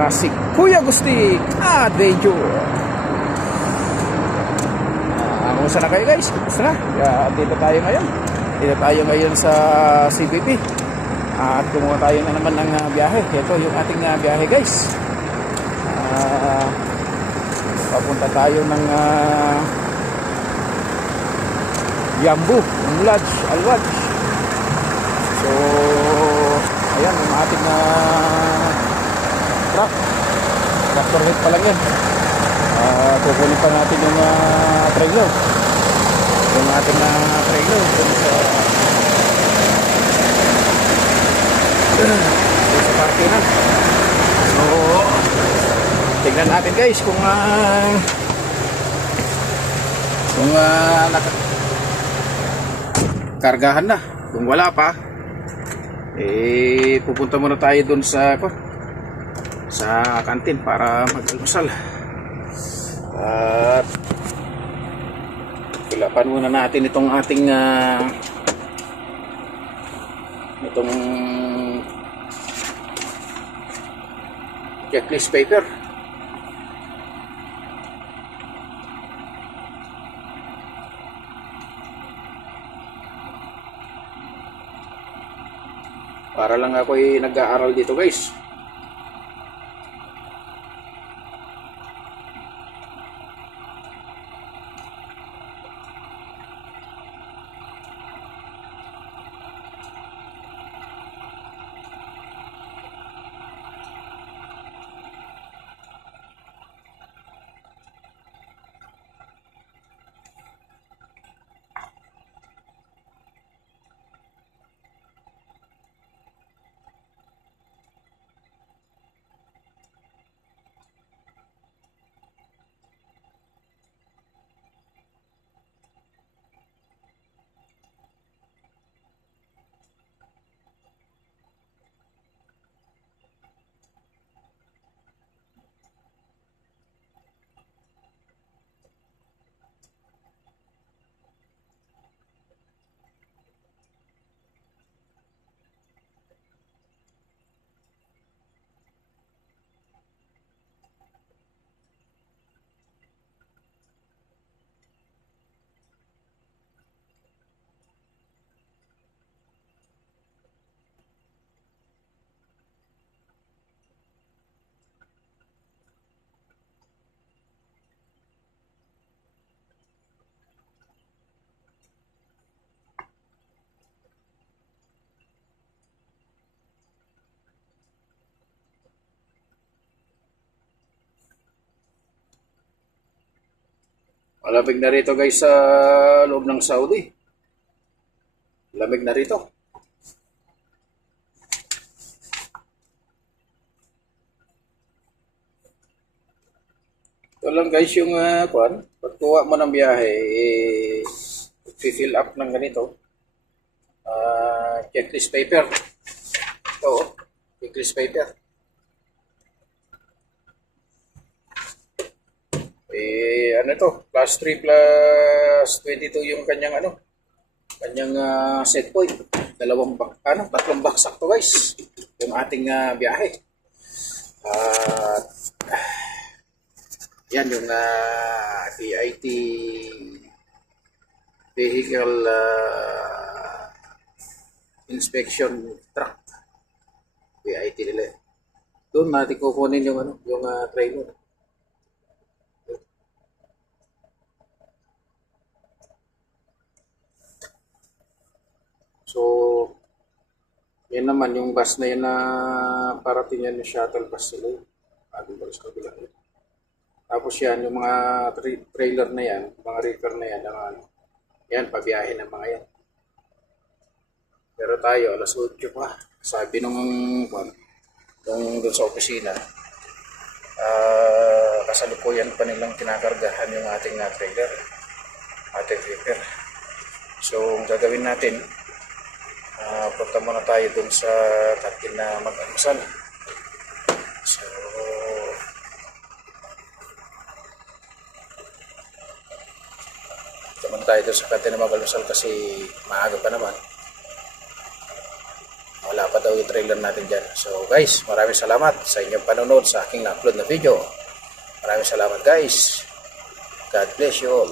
nga si Kuya Gusti Adventure. Kumusta na kayo guys? Kumusta na? Dito tayo ngayon. Dito tayo ngayon sa CPP. At kumuha tayo na naman ng biyahe. Ito yung ating biyahe guys. Papunta tayo ng Yambu, ng Lodge, Al-Lodge. So, ayan, yung ating truck. Tractor head pa lang yan. Kukunin pa natin yung trailer. Yung ating trailer dun sa parkingan. So, tignan natin guys kung kargahan na. Kung wala pa, pupunta muna tayo dun sa kantin para mag-almusal. At ilapan muna natin itong ating checklist paper. Para lang ako nag-aaral dito guys. Malamig na rito guys sa loob ng Saudi. Lamig na rito. Ito lang guys yung pagkuha mo ng biyahe, fill up ng ganito. Checklist paper. Ito, checklist paper. Ano ito? Plus 3 plus 22 yung kanyang set point. Tatlong baksak to guys. Yung ating biyahe. Yan yung PIT Vehicle Inspection Truck. PIT nila. Doon natin kukunin yung trailer. So, yan naman yung bus na yan na parating yan yung shuttle bus sila. Ating bus kabila yan. Tapos yan, yung mga trailer na yan, mga reefer na yan, yan, pabiyahin ng mga yan. Pero tayo, alas 8 pa. Sabi nung doon sa opisina, kasalukuyan pa nilang kinakargahan yung ating trailer, ating reefer. So, ang gagawin natin, punta muna tayo dun sa kantin na mag-almusal. So, punta tayo dun sa kantin na mag-almusal kasi maaga pa naman. Wala pa daw yung trailer natin dyan. So guys, maraming salamat sa inyong panonood sa aking na-upload na video. Maraming salamat guys. God bless you all.